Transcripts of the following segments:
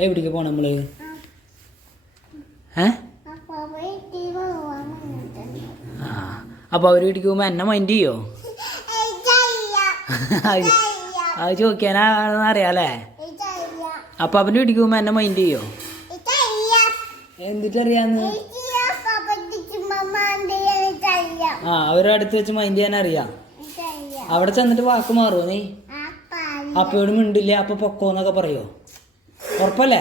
എവിടേക്ക് പോണം നമ്മള്? അപ്പൊ അവര് വീട്ടിക്ക് പോകുമ്പോ എന്നെ മൈൻഡ് ചെയ്യോ? അത് ചോദിക്കാനാണെന്ന് അറിയാലേ. അപ്പൊ അവന്റെ വീട്ടിക്ക് പോകുമ്പോ എന്നെ മൈൻഡ് ചെയ്യോ? എന്തിട്ടറിയാന്ന്? അവരുടെ അടുത്ത് വെച്ച് മൈൻഡ് ചെയ്യാൻ അറിയാം. അവിടെ ചെന്നിട്ട് വാക്ക് മാറുമോ നീ? അപ്പയോട് മിണ്ടില്ല അപ്പൊ പൊക്കോന്നൊക്കെ പറയോ? ഉറപ്പല്ലേ?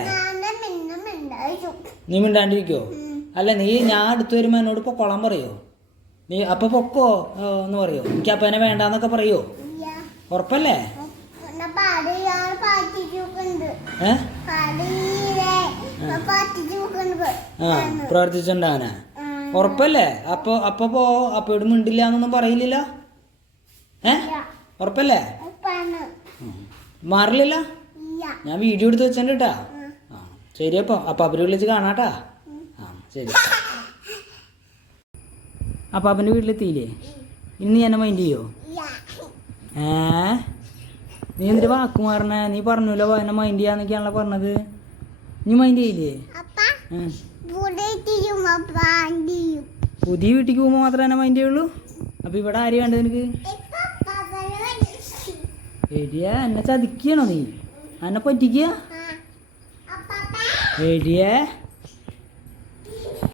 നീ മിണ്ടാണ്ടിരിക്കോ? അല്ല നീ ഞാൻ അടുത്ത് വരുമ്പോ എന്നോട് പൊക്കോളാൻ പറയോ? നീ അപ്പൊ പൊക്കോ എന്ന് പറയോ? എനിക്ക് അപ്പനെ വേണ്ടാന്നൊക്കെ പറയോ? ഉറപ്പല്ലേ? പ്രവർത്തിച്ചിട്ടുണ്ടാവനാ? ഉറപ്പല്ലേ? അപ്പൊ അപ്പയോട് മിണ്ടില്ല എന്നൊന്നും പറയില്ലല്ലോ? ഉറപ്പല്ലേ? മാറില്ലല്ലോ? ഞാൻ വീഡിയോ എടുത്ത് വെച്ചിട്ടുണ്ട് കേട്ടാ. ശരി അപ്പൊ അവര് വിളിച്ച് കാണാട്ടാ. ശരി. അപ്പൊ അവന്റെ വീട്ടിലെത്തിയില്ലേ? ഇനി നീ എന്നെ മൈൻഡ് ചെയ്യോ? നീ എന്തിട്ട് വാക്ക് മാറണേ? നീ പറഞ്ഞല്ലോ എന്നെ മൈൻഡ് ചെയ്യാന്നൊക്കെയാണല്ലോ പറഞ്ഞത്. നീ മൈൻഡ് ചെയ്യില്ലേ? പുതിയ വീട്ടിക്ക് പോകുമ്പോ മാത്രമേ എന്നെ മൈൻഡ് ചെയ്യുള്ളൂ? അപ്പൊ ഇവിടെ ആര് വേണ്ടത് നിനക്ക്? എടിയാ എന്നെ ചതിക്കണോ നീ? എന്നെ പറ്റിക്കുക? എടിയേ